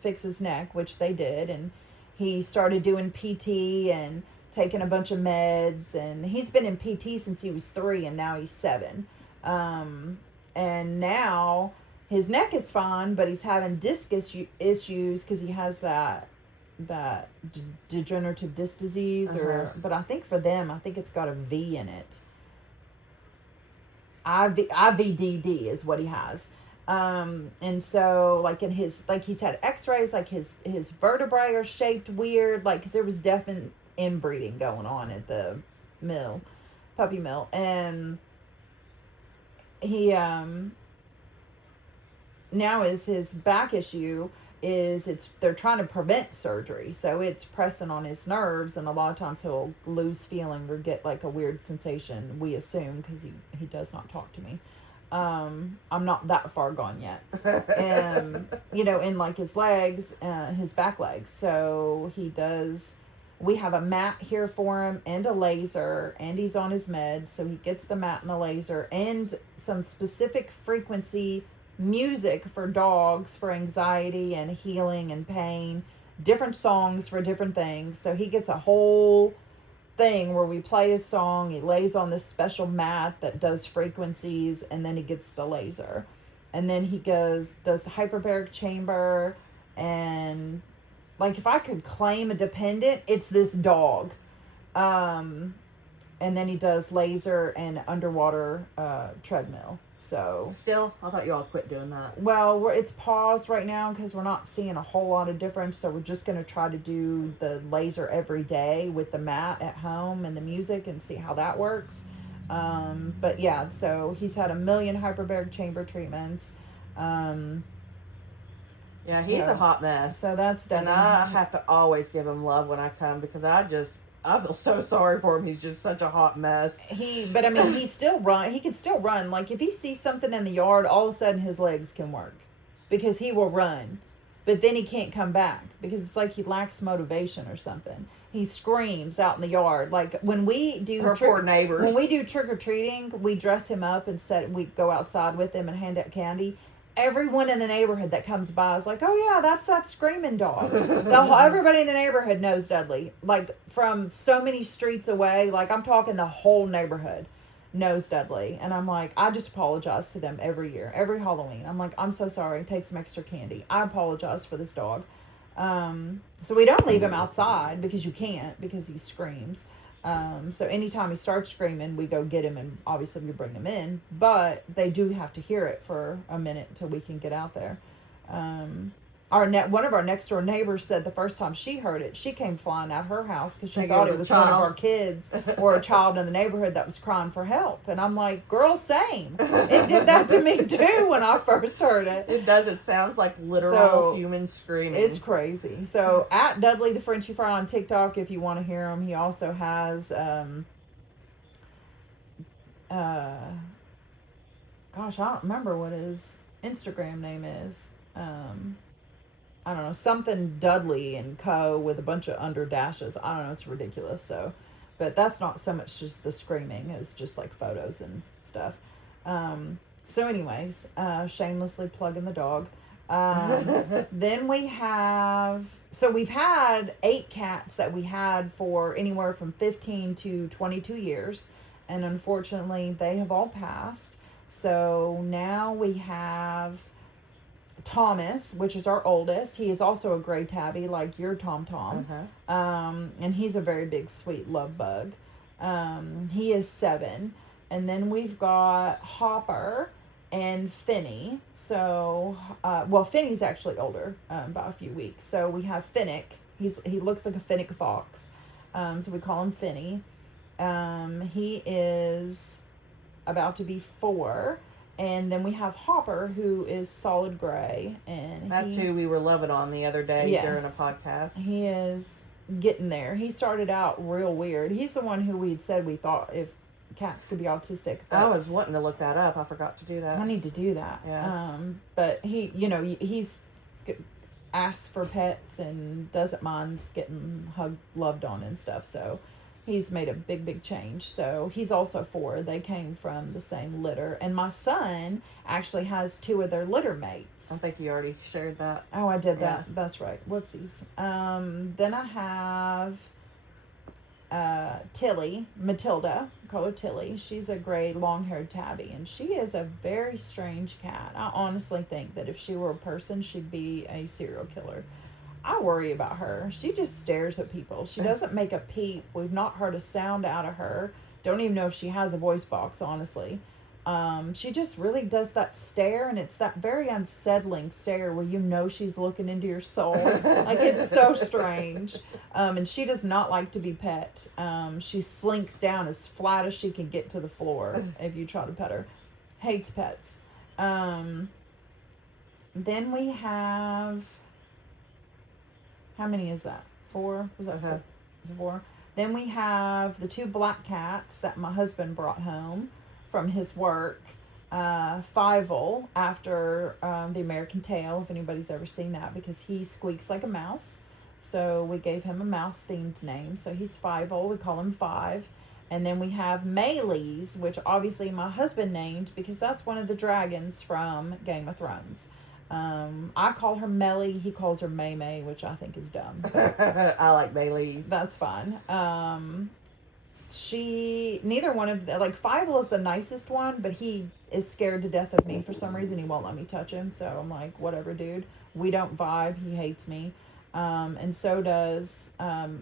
fix his neck, which they did. And he started doing PT and taking a bunch of meds, and he's been in PT since he was 3, and now he's 7. And now his neck is fine, but he's having disc issues because he has that degenerative disc disease, but I think for them, I think it's got a V in it. IVDD is what he has. And so, like, he's had x-rays, like his vertebrae are shaped weird, like, because there was definite inbreeding going on at the puppy mill. And he, now his back issue is they're trying to prevent surgery, so it's pressing on his nerves, and a lot of times he'll lose feeling or get like a weird sensation, we assume, because he does not talk to me. I'm not that far gone yet. And in like his legs, his back legs, so we have a mat here for him and a laser, and he's on his meds, so he gets the mat and the laser and some specific frequency music for dogs for anxiety and healing and pain, different songs for different things. So he gets a whole thing where we play his song, he lays on this special mat that does frequencies, and then he gets the laser, and then he does the hyperbaric chamber. And like, if I could claim a dependent, it's this dog. And then he does laser and underwater treadmill. So still, I thought you all quit doing that. Well, it's paused right now because we're not seeing a whole lot of difference. So we're just going to try to do the laser every day with the mat at home and the music and see how that works. But yeah, so he's had 1 million hyperbaric chamber treatments. Yeah, he's a hot mess. So that's done. And I have to always give him love when I come, because I feel so sorry for him. He's just such a hot mess. But I mean, he can still run. Like, if he sees something in the yard, all of a sudden his legs can work, because he will run, but then he can't come back because it's like he lacks motivation or something. He screams out in the yard. Like, when we do poor neighbors. When we do trick or treating, we dress him up and we go outside with him and hand out candy. everyone in the neighborhood that comes by is like, oh yeah, that's that screaming dog. Everybody in the neighborhood knows Dudley. Like from so many streets away, like I'm talking the whole neighborhood knows Dudley. And I'm like, I just apologize to them every year, every Halloween. I'm like, I'm so sorry. Take some extra candy. I apologize for this dog. So we don't leave him outside because you can't, because he screams. So anytime he starts screaming, we go get him, and obviously we bring him in, but they do have to hear it for a minute until we can get out there. One of our next door neighbors said the first time she heard it, she came flying out her house because she thought it was one of our kids or a child in the neighborhood that was crying for help. And I'm like, girl, same. It did that to me too when I first heard it. It does. It sounds like literal human screaming. It's crazy. So at Dudley the Frenchy Fry on TikTok, if you want to hear him. He also has gosh, I don't remember what his Instagram name is. I don't know, something Dudley and Co. with a bunch of under dashes. I don't know, it's ridiculous. So, but that's not so much just the screaming, it's just like photos and stuff. So anyways, shamelessly plugging the dog. Then we've had 8 cats that we had for anywhere from 15 to 22 years. And unfortunately, they have all passed. So now we have Thomas, which is our oldest. He is also a gray tabby, like your Tom. And he's a very big, sweet love bug. He is 7. And then we've got Hopper and Finny. So, Finny's actually older by a few weeks. So we have Finnick. He looks like a Finnick fox. So we call him Finny. He is about to be 4. And then we have Hopper, who is solid gray. And that's who we were loving on the other day during a podcast. He is getting there. He started out real weird. He's the one who we'd said we thought if cats could be autistic. I was wanting to look that up. I forgot to do that. I need to do that. Yeah. But he's asks for pets and doesn't mind getting hugged, loved on and stuff. So he's made a big change. So he's also 4. They came from the same litter. And my son actually has 2 of their litter mates. I think you already shared that. Oh, I did that. That's right. Whoopsies. Then I have Tilly, Matilda. I call her Tilly. She's a gray long-haired tabby. And she is a very strange cat. I honestly think that if she were a person, she'd be a serial killer. I worry about her. She just stares at people. She doesn't make a peep. We've not heard a sound out of her. Don't even know if she has a voice box, honestly. She just really does that stare, and it's that very unsettling stare where you know she's looking into your soul. Like, it's so strange. And she does not like to be pet. She slinks down as flat as she can get to the floor if you try to pet her. Hates pets. Then we have... How many is that? 4? Was that 4? Then we have the 2 black cats that my husband brought home from his work. Fievel, after the American Tail, if anybody's ever seen that, because he squeaks like a mouse. So we gave him a mouse-themed name. So he's Fievel. We call him 5. And then we have Mayleys, which obviously my husband named because that's one of the dragons from Game of Thrones. I call her Melly. He calls her May May, which I think is dumb. I like Bailey's. That's fine. Neither one of the, like, Fievel is the nicest one, but he is scared to death of me for some reason. He won't let me touch him. So I'm like, whatever, dude. We don't vibe. He hates me. And so does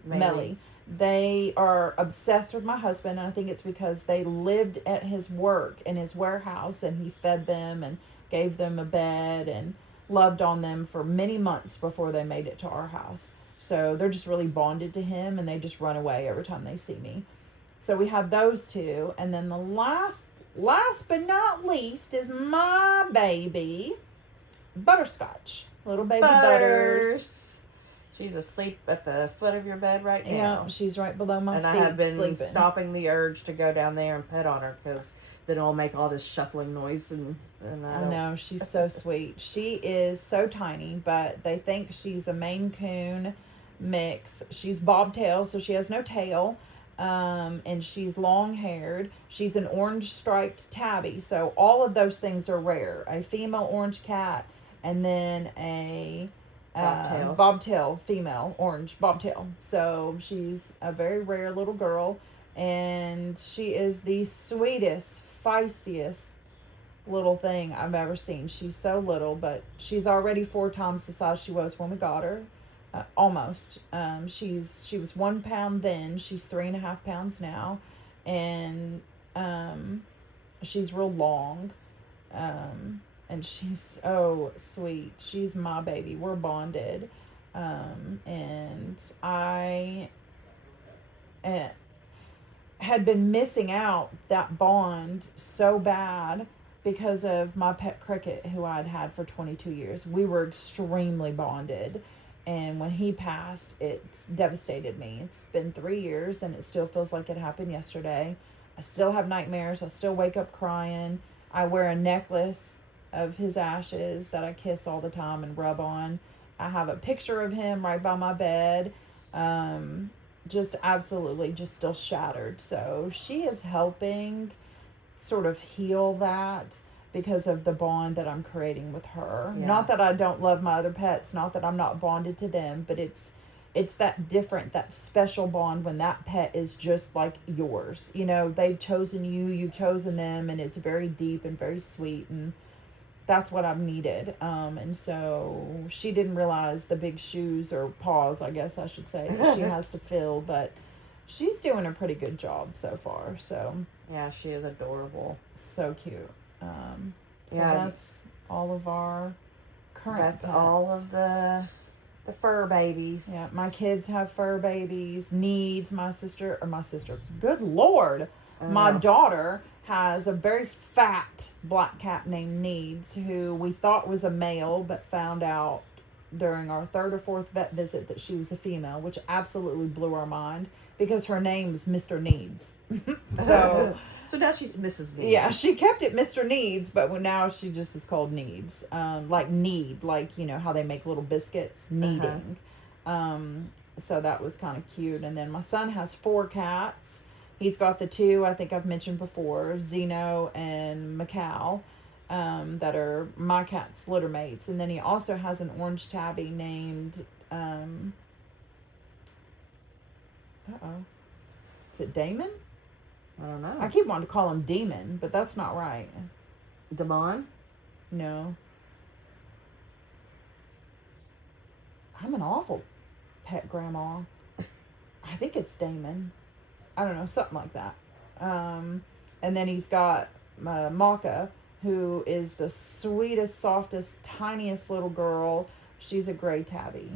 Melly. They are obsessed with my husband, and I think it's because they lived at his work in his warehouse, and he fed them and gave them a bed and loved on them for many months before they made it to our house. So they're just really bonded to him, and they just run away every time they see me. So we have those 2. And then the last but not least is my baby, Butterscotch. Little baby Butters. She's asleep at the foot of your bed right now. Yeah, she's right below my feet. And I have been sleeping. stopping the urge to go down there and pet on her because then it'll make all this shuffling noise. And I know, she's so sweet. She is so tiny, but they think she's a Maine Coon mix. She's bobtail, so she has no tail. And she's long haired. She's an orange striped tabby. So all of those things are rare. A female orange cat, and then a Bobtail. bobtail female orange bobtail. So she's a very rare little girl, and she is the sweetest, feistiest little thing I've ever seen. She's so little, but she's already 4 times the size she was when we got her. Almost. She was 1 pound then. She's 3.5 pounds now, and she's real long, and she's so sweet. She's my baby. We're bonded, and I had been missing out that bond so bad because of my pet Cricket, who I'd had for 22 years. We were extremely bonded. And when he passed, it's devastated me. It's been 3 years, and it still feels like it happened yesterday. I still have nightmares. I still wake up crying. I wear a necklace of his ashes that I kiss all the time and rub on. I have a picture of him right by my bed. Just absolutely just still shattered. So she is helping sort of heal that because of the bond that I'm creating with her. Yeah. Not that I don't love my other pets, not that I'm not bonded to them, but it's that different, that special bond when that pet is just like yours. You know, they've chosen you, you've chosen them, and it's very deep and very sweet, and that's what I've needed. And so she didn't realize the big shoes or paws, I guess I should say, that she has to fill, but she's doing a pretty good job so far. So Yeah, she is adorable. so cute. So Yeah. that's all of our current That's pets. all of the fur babies. Yeah, my kids have fur babies. Needs, my sister, good Lord. My daughter has a very fat black cat named Needs, who we thought was a male, but found out during our 3rd or 4th vet visit that she was a female, which absolutely blew our mind because her name's Mr. Needs. So So now she's Mrs. Needs. yeah, she kept it Mr. Needs, but now she just is called Needs. Like need, like, you know, how they make little biscuits, kneading. So that was kind of cute. And then my son has 4 cats. He's got the 2, I think I've mentioned before, Zeno and Macau, that are my cat's litter mates. And then he also has an orange tabby named, is it Damon? I don't know. I keep wanting to call him Demon, but that's not right. Damon? No. I'm an awful pet grandma. I think it's Damon. I don't know, something like that. And then he's got Maka, who is the sweetest, softest, tiniest little girl. She's a gray tabby.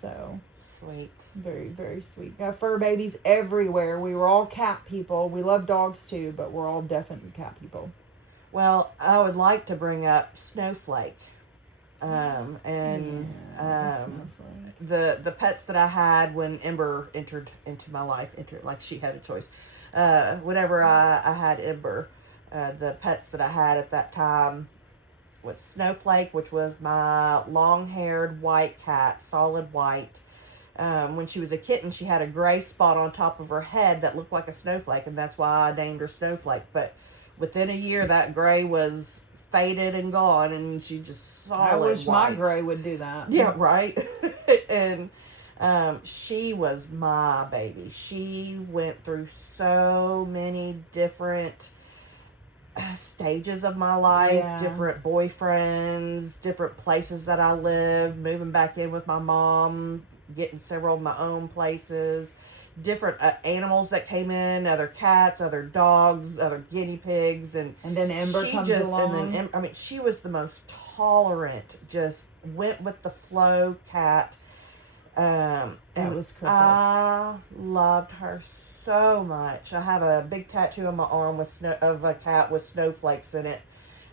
So Sweet. very, very sweet. Got fur babies everywhere. We were all cat people. We love dogs too, but we're all definitely cat people. Well, I would like to bring up Snowflake. And the pets that I had when Ember entered into my life, like she had a choice. Whenever I had Ember, the pets that I had at that time was Snowflake, which was my long-haired white cat, solid white. When she was a kitten, she had a gray spot on top of her head that looked like a snowflake, and that's why I named her Snowflake. But within a year, that gray was faded and gone, and she just solid I wish white. my gray would do that. Yeah, right. And she was my baby. She went through so many different stages of my life, Yeah. different boyfriends, different places that I lived, moving back in with my mom, getting several of my own places, different animals that came in, other cats, other dogs, other guinea pigs, and then Ember comes along. And then she was the most tolerant, just went with the flow cat. That was Cricket. I loved her so much. I have a big tattoo on my arm of a cat with snowflakes in it,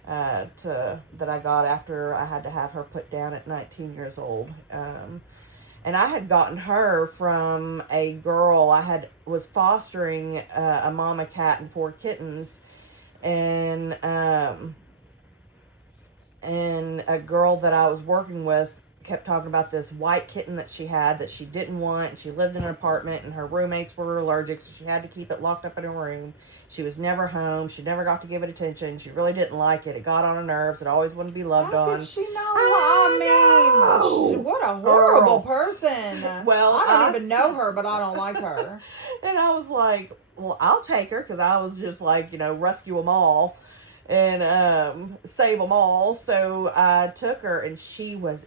that I got after I had to have her put down at 19 years old. And I had gotten her from a girl. Was fostering a mama cat and 4 kittens, and a girl that I was working with kept talking about this white kitten that she had that she didn't want. She lived in an apartment and her roommates were allergic, so she had to keep it locked up in her room. She was never home. She never got to give it attention. She really didn't like it. It got on her nerves. It always wanted to be loved How on. could she know? I know. What a horrible Girl. person. Well, I don't even know her, but I don't like her. And I was like, well, I'll take her, because I was just like, rescue them all and save them all. So I took her, and she was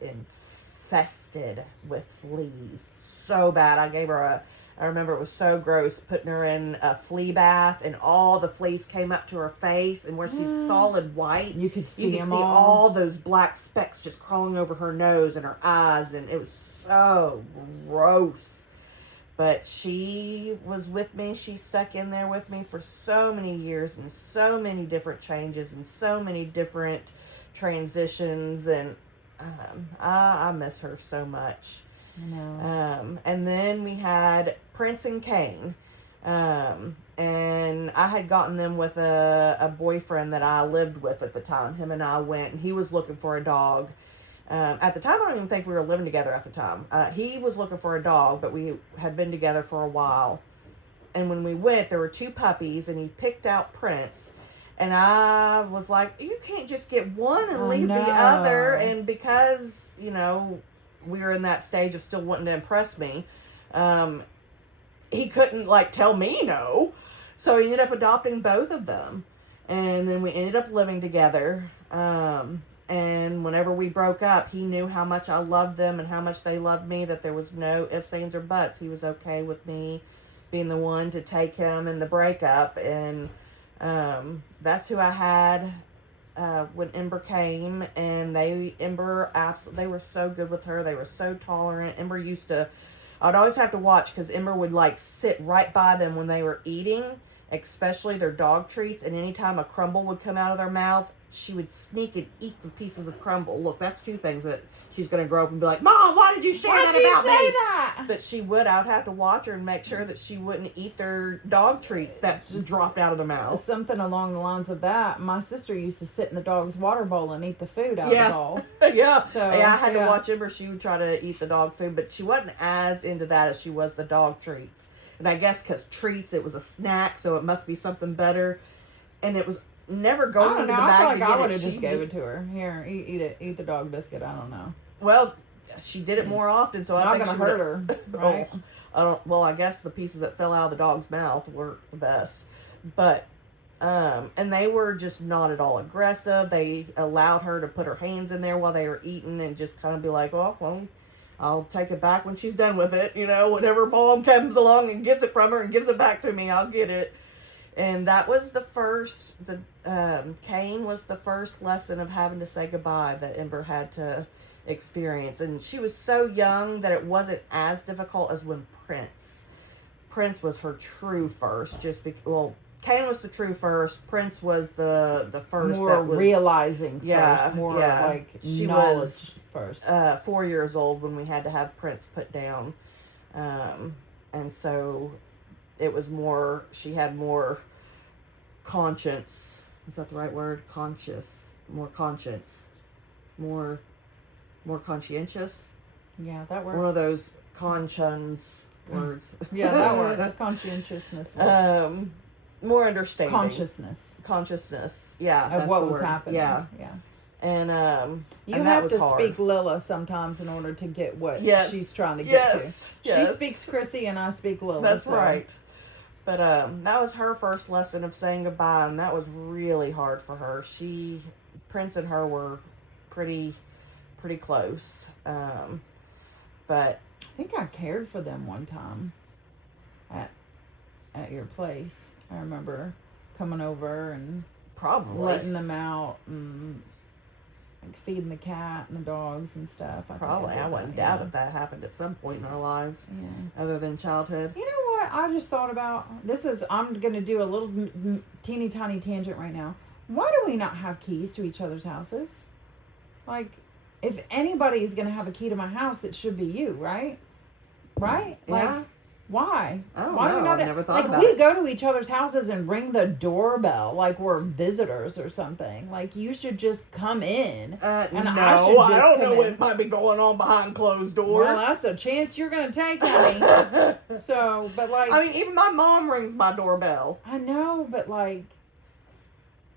infested with fleas so bad. I remember it was so gross putting her in a flea bath, and all the fleas came up to her face, and where she's solid white, You could you see could them see all. all those black specks just crawling over her nose and her eyes, and it was so gross. But she was with me. She stuck in there with me for so many years, and so many different changes, and so many different transitions, and I miss her so much. I know. And then we had Prince and Kane. And I had gotten them with a boyfriend that I lived with at the time. Him and I went, and he was looking for a dog. At the time, I don't even think we were living together at the time. He was looking for a dog, but we had been together for a while. And when we went, there were 2 puppies, and he picked out Prince. And I was like, you can't just get one and leave the other. And because, we were in that stage of still wanting to impress me, he couldn't tell me no. So he ended up adopting both of them, and then we ended up living together. And whenever we broke up, he knew how much I loved them and how much they loved me, that there was no ifs, ands, or buts. He was okay with me being the one to take him in the breakup. And that's who I had when Ember came, and they were so good with her. They were so tolerant. I'd always have to watch, because Ember would sit right by them when they were eating, especially their dog treats. And anytime a crumble would come out of their mouth, she would sneak and eat the pieces of crumble. Look, that's 2 things that she's going to grow up and be like, Mom, why did you share that about me? Why did you say that? But she would. I would have to watch her and make sure that she wouldn't eat their dog treats that just dropped out of their mouth. Something along the lines of that. My sister used to sit in the dog's water bowl and eat the food out of the bowl. Yeah. So, I had to watch Ember. She would try to eat the dog food, but she wasn't as into that as she was the dog treats. And I guess because treats, it was a snack, so it must be something better. And it was never going into the bag. I feel like I would have have just gave it to her. Here, eat it. Eat the dog biscuit. I don't know. Well, she did it more often, so I think it's not gonna hurt her, right? Well, I guess the pieces that fell out of the dog's mouth were the best, but and they were just not at all aggressive. They allowed her to put her hands in there while they were eating, and just kind of be like, "Oh, well, I'll take it back when she's done with it." Whenever mom comes along and gets it from her and gives it back to me, I'll get it. And that was Kane was the first lesson of having to say goodbye that Ember had to experience. And she was so young that it wasn't as difficult as when Prince was her true first. Kane was the true first. Prince was the first. More that was realizing first. She knowledge was first. 4 years old when we had to have Prince put down. And so it was more, she had more conscience. Is that the right word? More conscience. More conscientious. Yeah, that works. One of those conscience words. Yeah, that works. Conscientiousness works. More understanding. Consciousness. Yeah. Of what was happening. Yeah. And you have to speak Lila sometimes in order to get what she's trying to get to. Yes. She speaks Chrissy and I speak Lila. That's right. But that was her first lesson of saying goodbye, and that was really hard for her. Prince and her were pretty close. But I think I cared for them one time at your place. I remember coming over and probably letting them out and feeding the cat and the dogs and stuff. I wouldn't doubt if that happened at some point in our lives. Yeah. Other than childhood. You know what? I just thought about I'm going to do a little teeny tiny tangent right now. Why do we not have keys to each other's houses? If anybody is going to have a key to my house, it should be you, right? Right? Yeah. Why? I don't Why know. do we know I've that? never thought Like, about we it. go to each other's houses and ring the doorbell like we're visitors or something. Like, you should just come in. And No, I should just I don't come know in. what might be going on behind closed doors. Well, that's a chance you're going to take, honey. So, but like... I mean, even my mom rings my doorbell. I know, but like...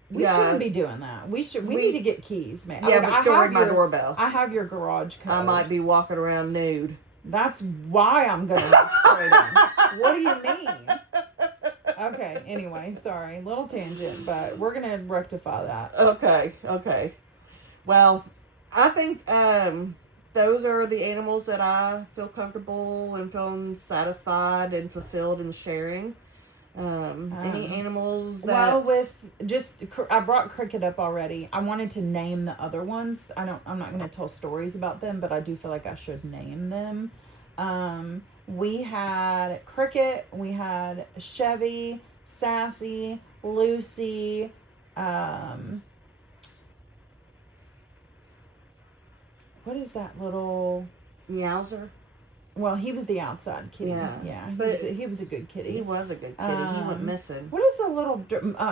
We Yeah. shouldn't be doing that. We need to get keys, man. Yeah, Like, but she'll ring my doorbell. I have your garage code. I might be walking around nude. That's why I'm going to walk straight in. What do you mean? Okay, anyway, sorry. Little tangent, but we're going to rectify that. Okay. Well, I think those are the animals that I feel comfortable and feeling satisfied and fulfilled in sharing. Any animals that... Well, I brought Cricket up already. I wanted to name the other ones. I'm not going to tell stories about them, but I do feel like I should name them. We had Cricket, we had Chevy, Sassy, Lucy, what is that little... Meowser? Well, he was the outside kitty. Yeah. He was a good kitty. He was a good kitty. He went missing. What is the little...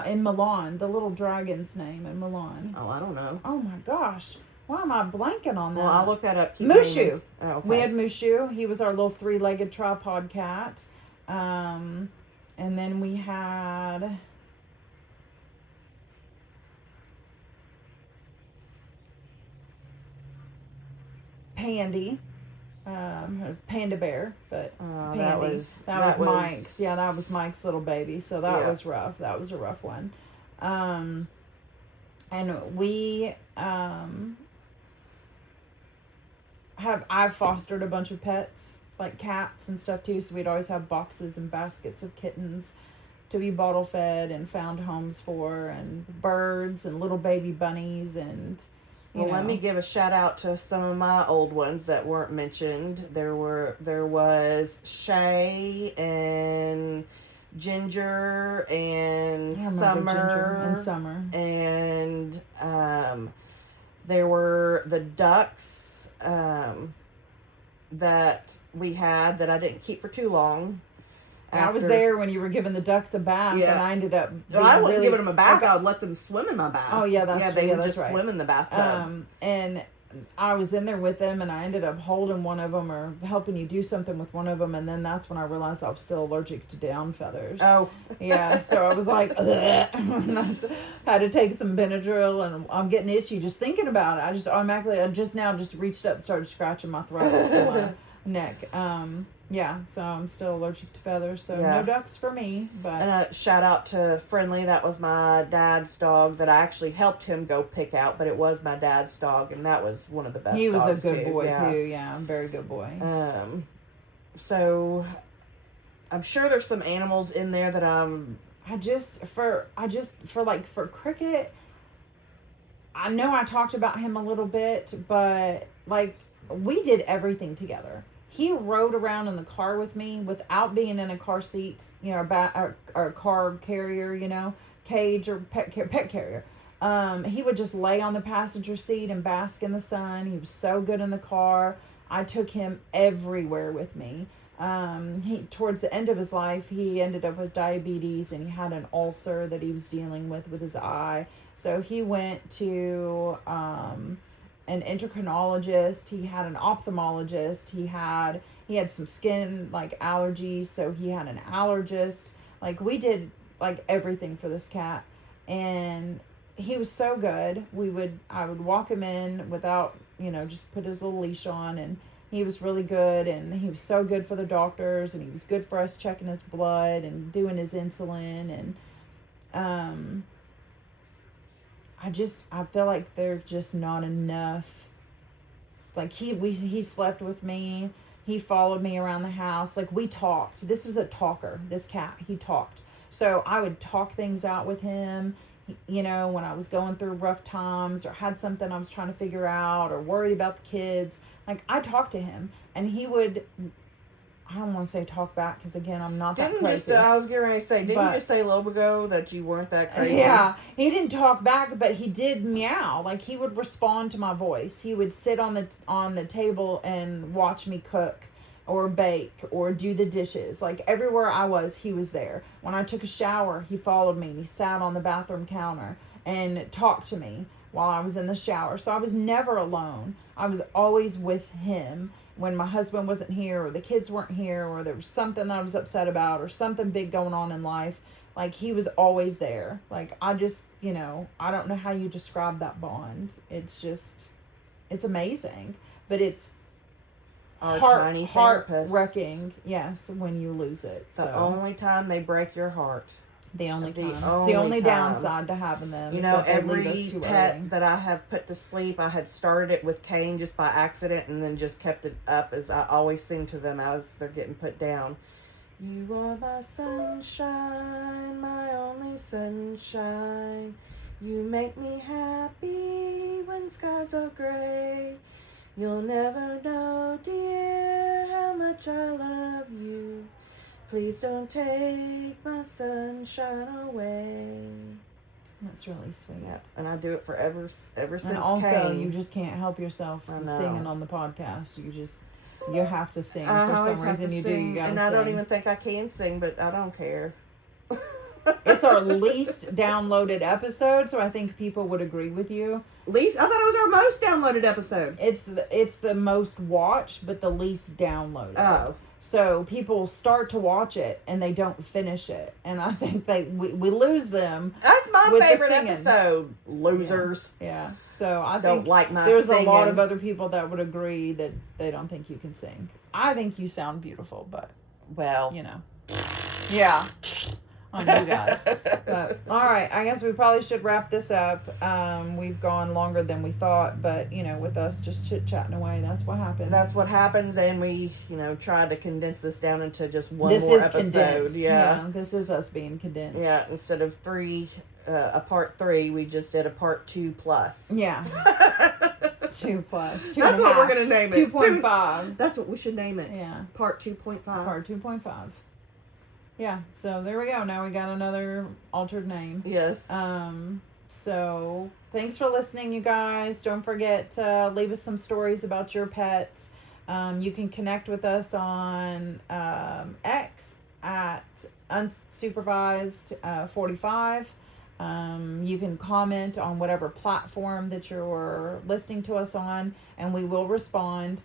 in Milan, the little dragon's name in Milan? Oh, I don't know. Oh, my gosh. Why am I blanking on that? Well, I'll look that up. Mushu. Oh, okay. We had Mushu. He was our little three-legged tripod cat. And then we had... Pandy, Panda Bear, but Pandy. That was Mike's. Yeah, that was Mike's little baby. So that was rough. That was a rough one. And we I've fostered a bunch of pets, like cats and stuff too. So we'd always have boxes and baskets of kittens to be bottle fed and found homes for, and birds and little baby bunnies and. Let me give a shout out to some of my old ones that weren't mentioned. There was Shay and Ginger and Summer and there were the ducks that we had that I didn't keep for too long. I was there when you were giving the ducks a bath, and I ended up. I wasn't giving them a bath. I would let them swim in my bath. Oh yeah, they would just right. swim in the bathtub. And I was in there with them, and I ended up holding one of them or helping you do something with one of them, and then that's when I realized I was still allergic to down feathers. Oh, yeah. So I was like, had to take some Benadryl, and I'm getting itchy just thinking about it. I just reached up and started scratching my throat and my neck. Yeah, so I'm still allergic to feathers, so no ducks for me. But and shout out to Friendly. That was my dad's dog that I actually helped him go pick out, but it was my dad's dog, and that was one of the best. He was dogs a good boy too. Yeah, very good boy. So I'm sure there's some animals in there that for Cricket, I know I talked about him a little bit, but like we did everything together. He rode around in the car with me without being in a car seat, or car carrier, cage or pet carrier. He would just lay on the passenger seat and bask in the sun. He was so good in the car. I took him everywhere with me. Towards the end of his life, he ended up with diabetes, and he had an ulcer that he was dealing with his eye. So he went to an endocrinologist. He had an ophthalmologist. He had some skin allergies, so he had an allergist. We did everything for this cat, and he was so good. I would walk him in without just put his little leash on, and he was really good, and he was so good for the doctors, and he was good for us checking his blood and doing his insulin, and I feel like there's just not enough. He slept with me. He followed me around the house. We talked. This was a talker, this cat. He talked. So I would talk things out with him, when I was going through rough times or had something I was trying to figure out or worried about the kids. I talked to him, and he would... I don't want to say talk back, because again, I'm not that crazy. I was getting ready to say, didn't you just say a little ago that you weren't that crazy? Yeah, he didn't talk back, but he did meow. He would respond to my voice. He would sit on the table and watch me cook, or bake or do the dishes. Like everywhere I was, he was there. When I took a shower, he followed me and he sat on the bathroom counter and talked to me while I was in the shower. So I was never alone. I was always with him when my husband wasn't here or the kids weren't here or there was something that I was upset about or something big going on in life. Like he was always there. Like I just, I don't know how you describe that bond. It's amazing, but it's Our tiny therapists. heart-wrecking, yes, when you lose it. The only time they break your heart. The only time. It's only the only time. downside to having them. You is know, that they leave every us too pet early. that I have put to sleep, I had started it with Kane just by accident and then just kept it up as I always sing to them as they're getting put down. You are my sunshine, my only sunshine. You make me happy when skies are gray. You'll never know, dear, how much I love you. Please don't take my sunshine away. That's really sweet. Yeah, and I do it forever since And also, Kane. you just can't help yourself I know. singing on the podcast. You have to sing. I For always some have reason to you sing, do. You gotta and sing. I don't even think I can sing, but I don't care. It's our least downloaded episode, so I think people would agree with you. I thought it was our most downloaded episode. It's the most watched, but the least downloaded. Oh. So people start to watch it and they don't finish it, and I think we lose them. That's my with the favorite singing. episode. Losers. Yeah. So I Don't think like my there's singing. a lot of other people that would agree that they don't think you can sing. I think you sound beautiful, but Well. yeah. On you guys. But all right, I guess we probably should wrap this up. We've gone longer than we thought, but with us just chit-chatting away, that's what happens. That's what happens, and we, tried to condense this down into just one This more is episode. condensed. Yeah. This is us being condensed. Yeah, instead of a part 3, we just did a part 2 plus. Yeah. 2 plus. 2 That's and a what half. we're going to name it. 2.5. That's what we should name it. Yeah. Part 2.5. Part 2.5. Yeah, so there we go. Now we got another altered name. Yes. So thanks for listening, you guys. Don't forget to leave us some stories about your pets. You can connect with us on X at unsupervised45. You can comment on whatever platform that you're listening to us on, and we will respond.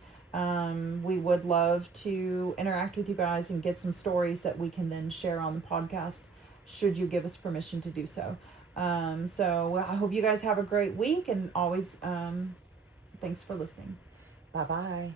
We would love to interact with you guys and get some stories that we can then share on the podcast, should you give us permission to do so. So I hope you guys have a great week, and always, thanks for listening. Bye-bye.